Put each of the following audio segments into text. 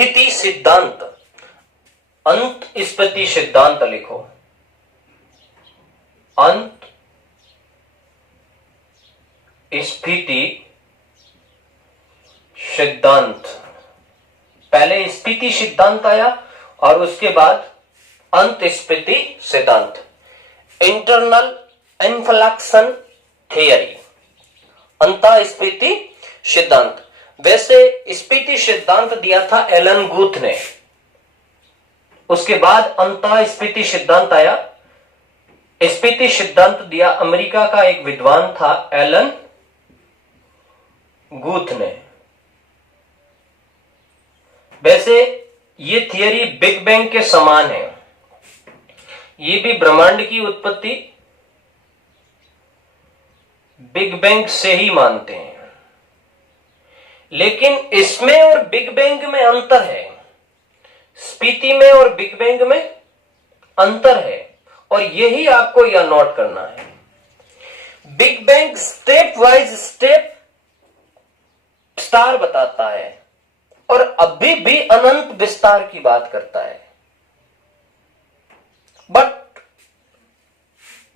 स्थिति सिद्धांत, अंत स्थिति सिद्धांत लिखो। अंत स्थिति सिद्धांत, पहले स्थिति सिद्धांत आया और उसके बाद अंत स्थिति सिद्धांत। इंटरनल इन्फ्लेक्शन थियरी, अंत स्थिति सिद्धांत। वैसे स्थिति सिद्धांत दिया था एलन गुथ ने, उसके बाद अंत स्थिति सिद्धांत आया। स्थिति सिद्धांत दिया अमेरिका का एक विद्वान था एलन गुथ ने। वैसे ये थियरी बिग बैंग के समान है, ये भी ब्रह्मांड की उत्पत्ति बिग बैंग से ही मानते हैं, लेकिन इसमें और बिग बैंग में अंतर है, स्पीति में और बिग बैंग में अंतर है, और यही आपको यह नोट करना है। Big bang step wise step star बताता है और अभी भी अनंत विस्तार की बात करता है, बट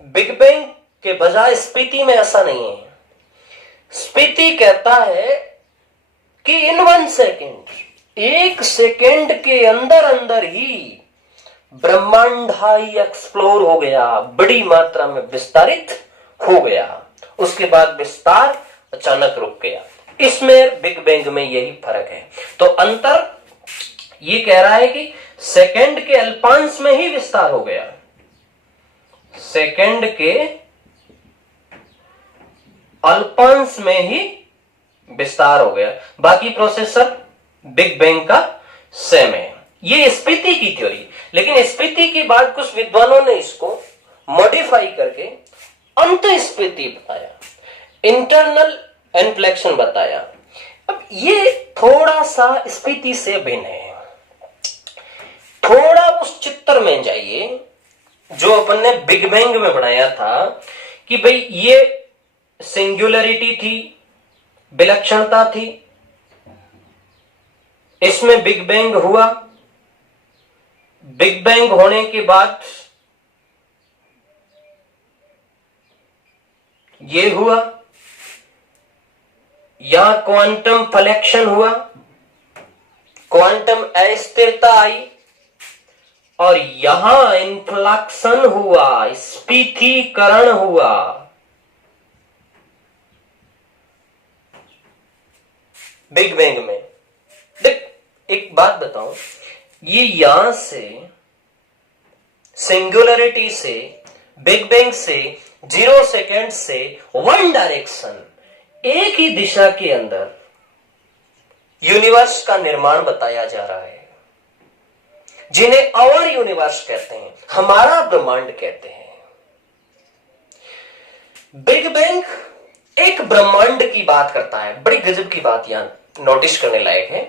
बिग बैंग के बजाय स्पीति में ऐसा नहीं है। स्पीति कहता है कि इन 1 सेकेंड, 1 सेकेंड के अंदर अंदर ही ब्रह्मांड हाई एक्सप्लोर हो गया, बड़ी मात्रा में विस्तारित हो गया, उसके बाद विस्तार अचानक रुक गया। इसमें बिग बैंग में यही फर्क है। तो अंतर ये कह रहा है कि सेकेंड के अल्पांश में ही विस्तार हो गया, सेकेंड के अल्पांश में ही विस्तार हो गया, बाकी प्रोसेसर बिग बैंग का सेम है। ये स्पीति की थ्योरी, लेकिन स्पीति के बाद कुछ विद्वानों ने इसको मॉडिफाई करके अंत स्पीति बताया, इंटरनल इन्फ्लेक्शन बताया। अब ये थोड़ा सा स्पीति से भिन्न है। थोड़ा उस चित्र में जाइए जो अपन ने बिग बैंग में बनाया था कि भाई ये सिंगुलरिटी थी, विलक्षणता थी, इसमें बिग बैंग हुआ, बिग बैंग होने के बाद ये हुआ, यहां क्वांटम फ्लेक्शन हुआ, क्वांटम अस्थिरता आई, और यहां इन्फ्लेक्शन हुआ, स्फीतीकरण हुआ। बिग बैंग में देख, एक बात बताऊं, ये यहां से सिंगुलरिटी से, बिग बैंग से, 0 सेकेंड से 1 डायरेक्शन, एक ही दिशा के अंदर यूनिवर्स का निर्माण बताया जा रहा है, जिन्हें आवर यूनिवर्स कहते हैं, हमारा ब्रह्मांड कहते हैं। बिग बैंग एक ब्रह्मांड की बात करता है, बड़ी गजब की बात यहां नोटिस करने लायक है।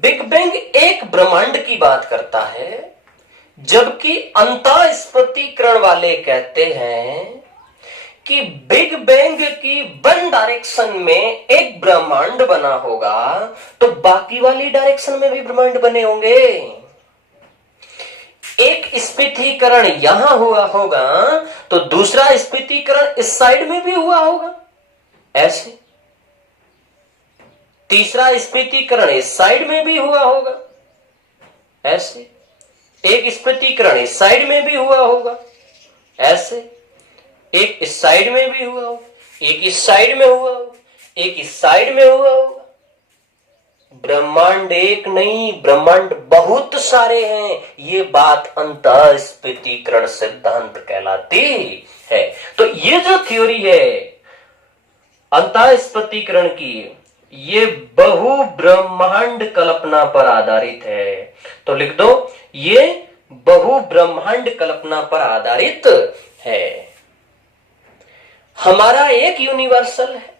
बिग बैंग एक ब्रह्मांड की बात करता है, जबकि अंतःस्फीतीकरण वाले कहते हैं कि बिग बैंग की 1 डायरेक्शन में एक ब्रह्मांड बना होगा, तो बाकी वाली डायरेक्शन में भी ब्रह्मांड बने होंगे। एक स्फीतीकरण यहां हुआ होगा तो दूसरा स्फीतीकरण इस साइड में भी हुआ होगा, ऐसे तीसरा स्फीतीकरण इस साइड में भी हुआ होगा, ऐसे एक स्फीतीकरण इस साइड में भी हुआ होगा, ऐसे एक इस साइड में भी हुआ होगा, एक इस साइड में हुआ होगा, एक इस साइड में हुआ होगा। ब्रह्मांड एक नहीं, ब्रह्मांड बहुत सारे हैं, ये बात अंतःस्फीतीकरण सिद्धांत कहलाती है। तो ये जो थ्योरी है अंतःस्फीतीकरण की, ये बहु ब्रह्मांड कल्पना पर आधारित है। तो लिख दो, ये बहु ब्रह्मांड कल्पना पर आधारित है। हमारा एक यूनिवर्सल है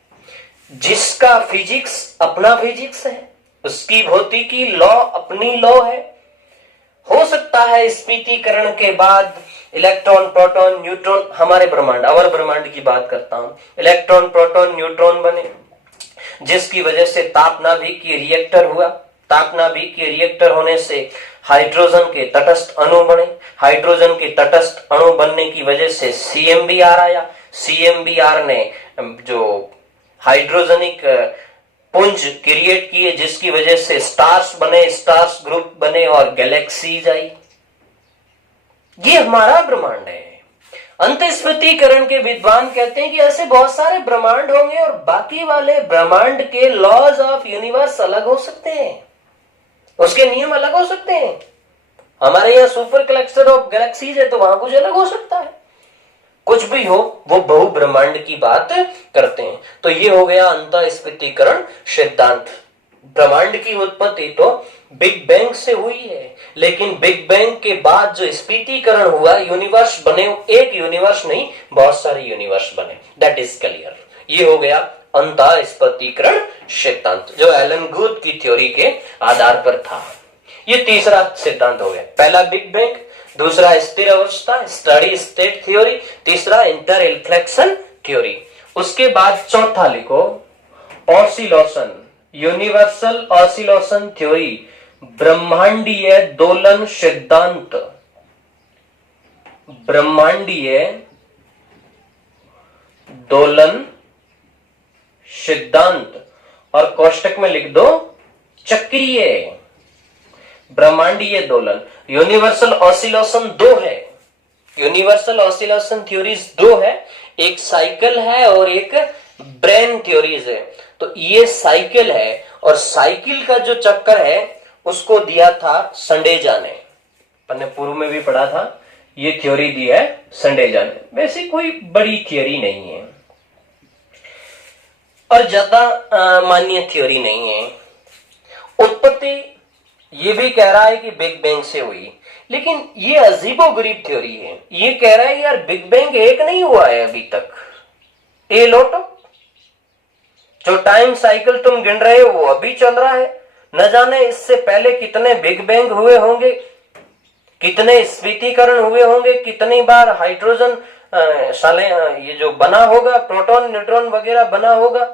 जिसका फिजिक्स अपना फिजिक्स है, उसकी भौतिकी लॉ अपनी लॉ है। हो सकता है स्फीतीकरण के बाद इलेक्ट्रॉन, प्रोटॉन, न्यूट्रॉन, हमारे ब्रह्मांड, अवर ब्रह्मांड की बात करता हूं, इलेक्ट्रॉन, प्रोटॉन, न्यूट्रॉन बने, जिसकी वजह से तापनाभिक की रिएक्टर हुआ, तापनाभिक के रिएक्टर होने से हाइड्रोजन के तटस्थ अणु बने, हाइड्रोजन के तटस्थ अणु बनने की वजह से CMBR आया, CMBR ने जो हाइड्रोजनिक पुंज क्रिएट किए जिसकी वजह से स्टार्स बने, स्टार्स ग्रुप बने और गैलेक्सीज आई। ये हमारा ब्रह्मांड है। अंतःस्फीतीकरण के विद्वान कहते हैं कि ऐसे बहुत सारे ब्रह्मांड होंगे और बाकी वाले ब्रह्मांड के लॉज ऑफ यूनिवर्स अलग हो सकते हैं, उसके नियम अलग हो सकते हैं। हमारे यहाँ सुपर क्लस्टर ऑफ गैलेक्सीज है तो वहां कुछ अलग हो सकता है। कुछ भी हो, वो बहु ब्रह्मांड की बात करते हैं। तो ये हो गया अंतःस्फीतीकरण सिद्धांत। ब्रह्मांड की उत्पत्ति तो बिग बैंग से हुई है, लेकिन बिग बैंग के बाद जो स्फीतीकरण हुआ, यूनिवर्स बने, एक यूनिवर्स नहीं बहुत सारे यूनिवर्स बने। That is clear. ये हो गया अंतःस्फीतीकरण सिद्धांत जो एलन गुथ की थ्योरी के आधार पर था। ये तीसरा सिद्धांत हो गया। पहला बिग बैंग, दूसरा स्थिर अवस्था स्टडी स्टेट थ्योरी, तीसरा इंटर रिफ्लेक्शन थ्योरी। उसके बाद चौथा लिखो ऑसिलोशन, यूनिवर्सल ऑसिलोशन थ्योरी, ब्रह्मांडीय दोलन सिद्धांत, ब्रह्मांडीय दोलन सिद्धांत और कोष्टक में लिख दो चक्रीय ब्रह्मांडीय दोलन। यूनिवर्सल ऑसिलेशन दो है, यूनिवर्सल ऑसिलेशन थ्योरीज दो है, एक साइकिल है और एक ब्रेन थ्योरीज है। तो ये साइकिल है और साइकिल का जो चक्कर है उसको दिया था संडेजा ने, अपने पूर्व में भी पढ़ा था। ये थ्योरी दी है संडेजा ने, वैसे कोई बड़ी थ्योरी नहीं है और ज्यादा मान्य थ्योरी नहीं है। उत्पत्ति ये भी कह रहा है कि बिग बैंग से हुई, लेकिन ये अजीबोगरीब थ्योरी है। ये कह रहा है यार बिग बैंग एक नहीं हुआ है अभी तक, ए लोटो जो टाइम साइकिल तुम गिन रहे हो वो अभी चल रहा है। न जाने इससे पहले कितने बिग बैंग हुए होंगे, कितने स्फीतीकरण हुए होंगे, कितनी बार हाइड्रोजन साले ये जो बना होगा, प्रोटॉन न्यूट्रॉन वगैरह बना होगा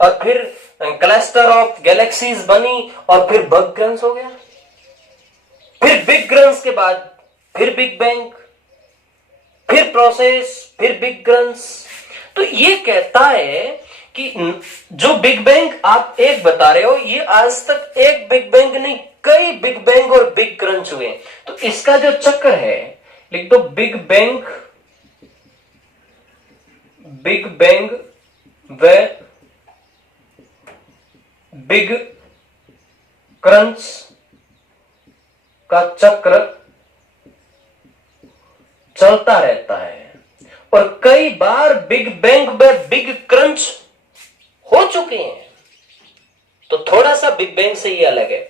और फिर क्लस्टर ऑफ गैलेक्सीज बनी और फिर बिग क्रंच हो गया, फिर बिग क्रंच के बाद फिर बिग बैंग, फिर प्रोसेस, फिर बिग क्रंच। तो ये कहता है कि जो बिग बैंग आप एक बता रहे हो, ये आज तक एक बिग बैंग नहीं कई बिग बैंग और बिग क्रंच हुए। तो इसका जो चक्र है लिख दो बिग बैंग, बिग बैंग व बिग क्रंच का चक्र चलता रहता है और कई बार बिग बैंग व बिग क्रंच हो चुके हैं। तो थोड़ा सा बिग बैंग से ये अलग है,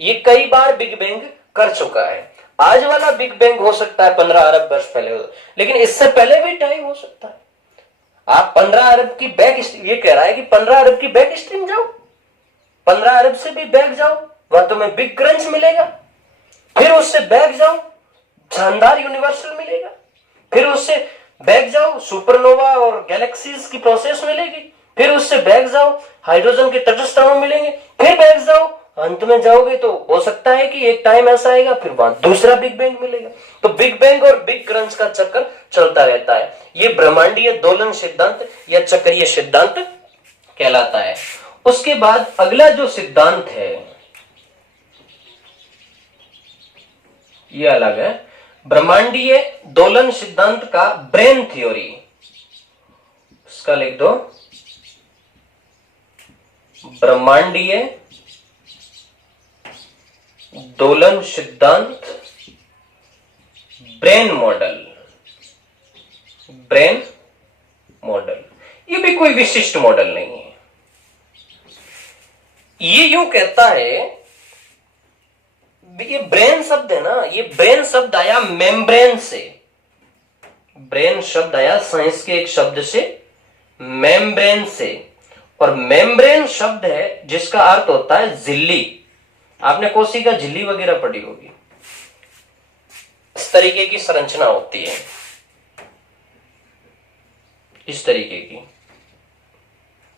ये कई बार बिग बैंग कर चुका है। आज वाला बिग बैंग हो सकता है 15 अरब वर्ष पहले हो, लेकिन इससे पहले भी टाइम हो सकता है। आप 15 अरब की बैक, ये कह रहा है कि 15 अरब की बैक स्ट्रीम जाओ, 15 अरब से भी बैक जाओ, वहां तुम्हें बिग क्रंच मिलेगा। फिर उससे बैक जाओ, शानदार यूनिवर्सल मिलेगा। फिर उससे बैक जाओ, सुपरनोवा और गैलेक्सीज की प्रोसेस मिलेगी। फिर उससे बैक जाओ, हाइड्रोजन के तटस्थ अणु मिलेंगे। फिर बैक जाओ, अंत में जाओगे तो हो सकता है कि एक टाइम ऐसा आएगा फिर वहां दूसरा बिग बैंग मिलेगा। तो बिग बैंग और बिग क्रंच का चक्कर चलता रहता है। ये ब्रह्मांडीय दोलन सिद्धांत या चक्रीय सिद्धांत कहलाता है। उसके बाद अगला जो सिद्धांत है ये अलग है, ब्रह्मांडीय दोलन सिद्धांत का ब्रेन थ्योरी। उसका लिख दो ब्रह्मांडीय दोलन सिद्धांत ब्रेन मॉडल, ब्रेन मॉडल। ये भी कोई विशिष्ट मॉडल नहीं है। ये यूं कहता है, ये ब्रेन शब्द है ना, ये ब्रेन शब्द आया मेम्ब्रेन से, ब्रेन शब्द आया साइंस के एक शब्द से, मेम्ब्रेन से। और मेम्ब्रेन शब्द है जिसका अर्थ होता है झिल्ली। आपने कोशिका झिल्ली वगैरह पढ़ी होगी, इस तरीके की संरचना होती है, इस तरीके की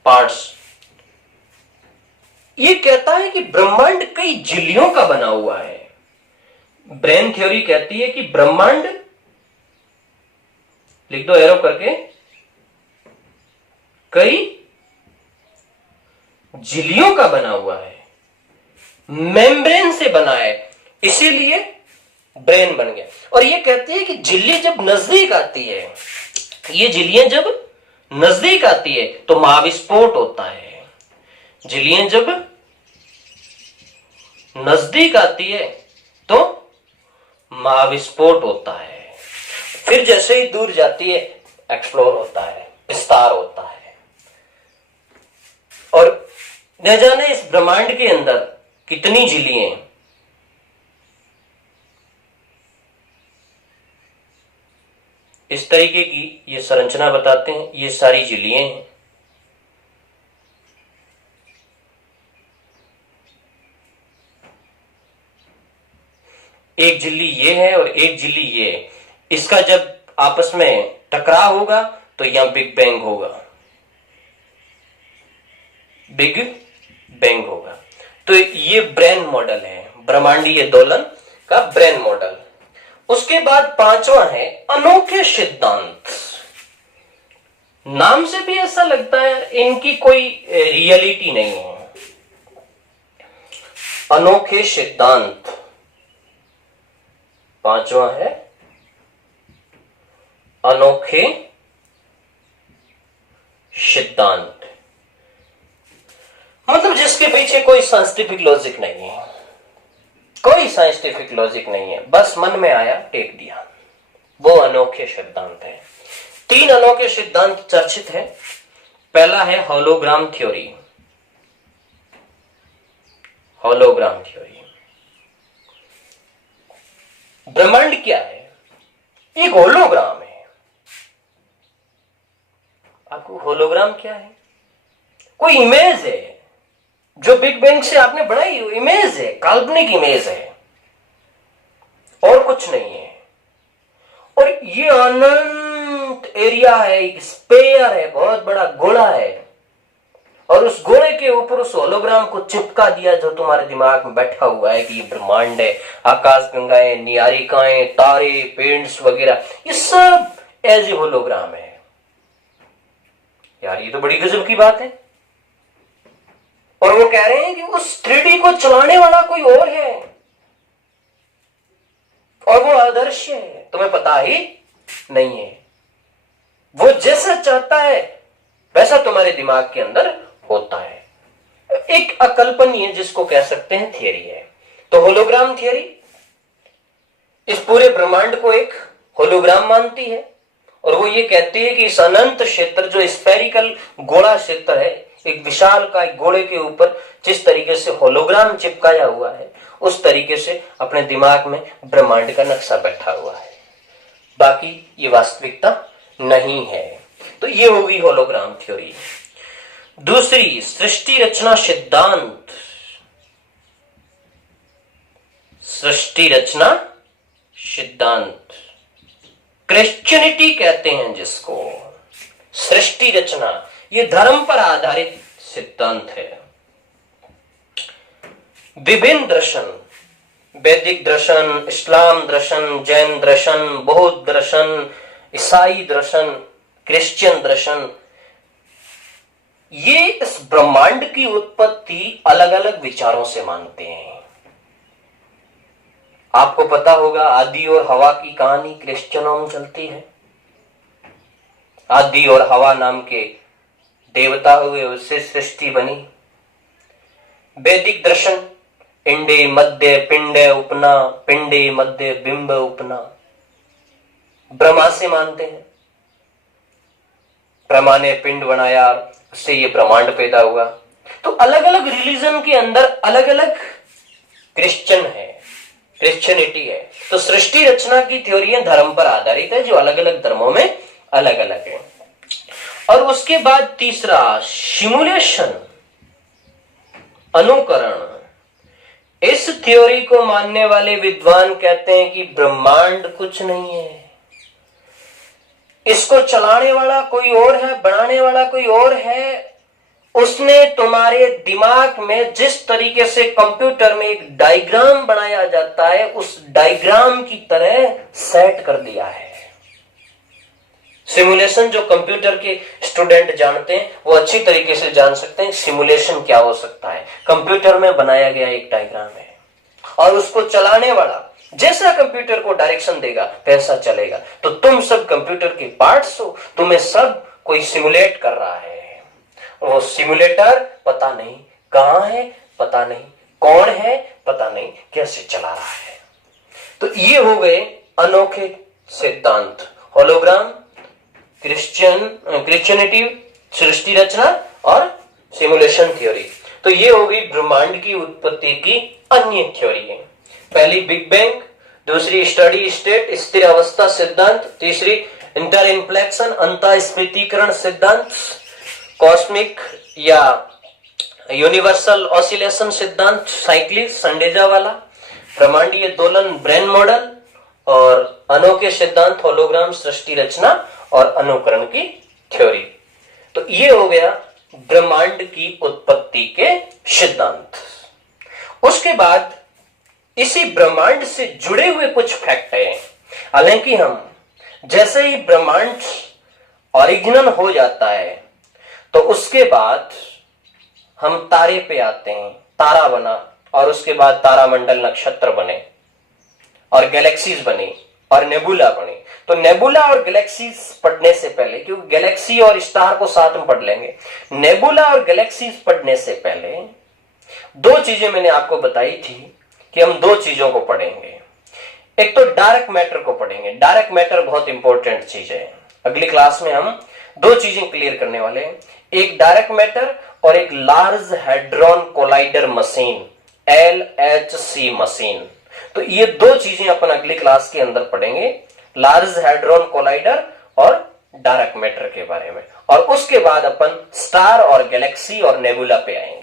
पार्ट्स। ये कहता है कि ब्रह्मांड कई झिल्लियों का बना हुआ है। ब्रेन थ्योरी कहती है कि ब्रह्मांड, लिख दो एरो करके, कई झिल्लियों का बना हुआ है, मेम्ब्रेन से बना है, इसीलिए ब्रेन बन गया। और ये कहती है कि झिल्ली जब नजदीक आती है, ये झिल्लियां जब नजदीक आती है तो महाविस्फोट होता है। झिल्लियां जब नजदीक आती है तो महाविस्फोट होता है, फिर जैसे ही दूर जाती है एक्सप्लोर होता है, विस्तार होता है। और न जाने इस ब्रह्मांड के अंदर कितनी झिल्लियां हैं। इस तरीके की ये संरचना बताते हैं, ये सारी झिल्लियां हैं। एक झिल्ली ये है और एक झिल्ली ये है। इसका जब आपस में टकराव होगा तो यहां बिग बैंग होगा, बिग बैंग होगा। तो ये ब्रेन मॉडल है, ब्रह्मांडीय दोलन का ब्रेन मॉडल। उसके बाद पांचवा है अनोखे सिद्धांत। नाम से भी ऐसा लगता है इनकी कोई रियलिटी नहीं है। अनोखे सिद्धांत पांचवा है, अनोखे सिद्धांत, मतलब जिसके पीछे कोई साइंटिफिक लॉजिक नहीं है, कोई साइंटिफिक लॉजिक नहीं है, बस मन में आया टेक दिया, वो अनोखे सिद्धांत है। 3 अनोखे सिद्धांत चर्चित है। पहला है होलोग्राम थ्योरी। होलोग्राम थ्योरी, ब्रह्मांड क्या है? एक होलोग्राम है। आपको होलोग्राम क्या है? कोई इमेज है जो बिग बैंग से आपने बनाई हुई इमेज है, काल्पनिक इमेज है और कुछ नहीं है। और ये अनंत एरिया है, एक स्पेयर है, बहुत बड़ा गोला है, और उस गोले के ऊपर उस होलोग्राम को चिपका दिया जो तुम्हारे दिमाग में बैठा हुआ है कि ये ब्रह्मांड है, आकाश गंगाएं, नियारिकाएं, तारे, पेंट्स वगैरह, ये सब एज ए होलोग्राम है। यार ये तो बड़ी गजब की बात है। और वो कह रहे हैं कि उस 3D को चलाने वाला कोई और है और वो अदृश्य है, तुम्हें पता ही नहीं है। वो जैसा चाहता है वैसा तुम्हारे दिमाग के अंदर होता है। एक अकल्पनीय जिसको कह सकते हैं थियरी है। तो होलोग्राम थियरी इस पूरे ब्रह्मांड को एक होलोग्राम मानती है और वो ये कहती है कि इस अनंत क्षेत्र जो स्फेरिकल गोला क्षेत्र है, एक विशाल का एक गोले के ऊपर जिस तरीके से होलोग्राम चिपकाया हुआ है, उस तरीके से अपने दिमाग में ब्रह्मांड का नक्शा बैठा हुआ है, बाकी ये वास्तविकता नहीं है। तो ये होगी होलोग्राम थ्योरी। दूसरी, सृष्टि रचना सिद्धांत। सृष्टि रचना सिद्धांत, क्रिश्चियनिटी कहते हैं जिसको। सृष्टि रचना ये धर्म पर आधारित सिद्धांत है। विभिन्न दर्शन, वैदिक दर्शन, इस्लाम दर्शन, जैन दर्शन, बौद्ध दर्शन, ईसाई दर्शन, क्रिश्चियन दर्शन, ये इस ब्रह्मांड की उत्पत्ति अलग अलग विचारों से मानते हैं। आपको पता होगा आदि और हवा की कहानी क्रिश्चियनों में चलती है। आदि और हवा नाम के देवता हुए, उससे सृष्टि बनी। वैदिक दर्शन, इंडे मध्य पिंडे उपना, पिंडे मध्य बिंब उपना, ब्रह्मा से मानते हैं। ब्रह्मा ने पिंड बनाया, उससे ये ब्रह्मांड पैदा हुआ। तो अलग अलग रिलीजन के अंदर अलग अलग क्रिश्चियन है, क्रिश्चियनिटी है। तो सृष्टि रचना की थ्योरियां धर्म पर आधारित है जो अलग अलग धर्मों में अलग अलग है। और उसके बाद तीसरा, सिमुलेशन, अनुकरण। इस थ्योरी को मानने वाले विद्वान कहते हैं कि ब्रह्मांड कुछ नहीं है, इसको चलाने वाला कोई और है, बनाने वाला कोई और है, उसने तुम्हारे दिमाग में जिस तरीके से कंप्यूटर में एक डायग्राम बनाया जाता है उस डायग्राम की तरह सेट कर दिया है। सिमुलेशन जो कंप्यूटर के स्टूडेंट जानते हैं वो अच्छी तरीके से जान सकते हैं सिमुलेशन क्या हो सकता है। कंप्यूटर में बनाया गया एक डायग्राम है और उसको चलाने वाला जैसा कंप्यूटर को डायरेक्शन देगा वैसा चलेगा। तो तुम सब कंप्यूटर के पार्ट्स हो, तुम्हें सब कोई सिमुलेट कर रहा है। वो सिमुलेटर पता नहीं कहां है, पता नहीं कौन है, पता नहीं कैसे चला रहा है। तो ये हो गए अनोखे सिद्धांत, होलोग्राम, क्रिश्चियनिटी, सृष्टि रचना और सिमुलेशन थ्योरी। तो ये हो गई ब्रह्मांड की उत्पत्ति की अन्य थ्योरी है। पहली बिग बैंग, दूसरी स्टडी स्टेट स्थिर अवस्था सिद्धांत, तीसरी इंटर इन्फ्लेक्शन अंतः स्फीतीकरण सिद्धांत, कॉस्मिक या यूनिवर्सल ऑसिलेशन सिद्धांत साइक्लिक संडेजा वाला, ब्रह्मांडीय दोलन ब्रेन मॉडल और अनोखे सिद्धांत होलोग्राम, सृष्टि रचना और अनुकरण की थ्योरी। तो ये हो गया ब्रह्मांड की उत्पत्ति के सिद्धांत। उसके बाद इसी ब्रह्मांड से जुड़े हुए कुछ फैक्ट हैं। हालांकि हम जैसे ही ब्रह्मांड ओरिजिनल हो जाता है तो उसके बाद हम तारे पे आते हैं, तारा बना और उसके बाद तारामंडल नक्षत्र बने और गैलेक्सीज बनी और नेबुला बनी। तो नेबुला और गैलेक्सीज पढ़ने से पहले, क्योंकि गैलेक्सी और स्टार को साथ में पढ़ लेंगे, नेबुला और गैलेक्सीज पढ़ने से पहले दो चीजें मैंने आपको बताई थी कि हम दो चीजों को पढ़ेंगे। एक तो डार्क मैटर को पढ़ेंगे। डार्क मैटर बहुत इंपॉर्टेंट चीज है। अगली क्लास में हम दो चीजें क्लियर करने वाले हैं, एक डार्क मैटर और एक large hadron collider machine, LHC machine. तो ये दो चीजें अपन अगली क्लास के अंदर पढ़ेंगे, लार्ज हैड्रॉन कोलाइडर और डार्क मैटर के बारे में। और उसके बाद अपन स्टार और गैलेक्सी और नेबुला पे आएंगे।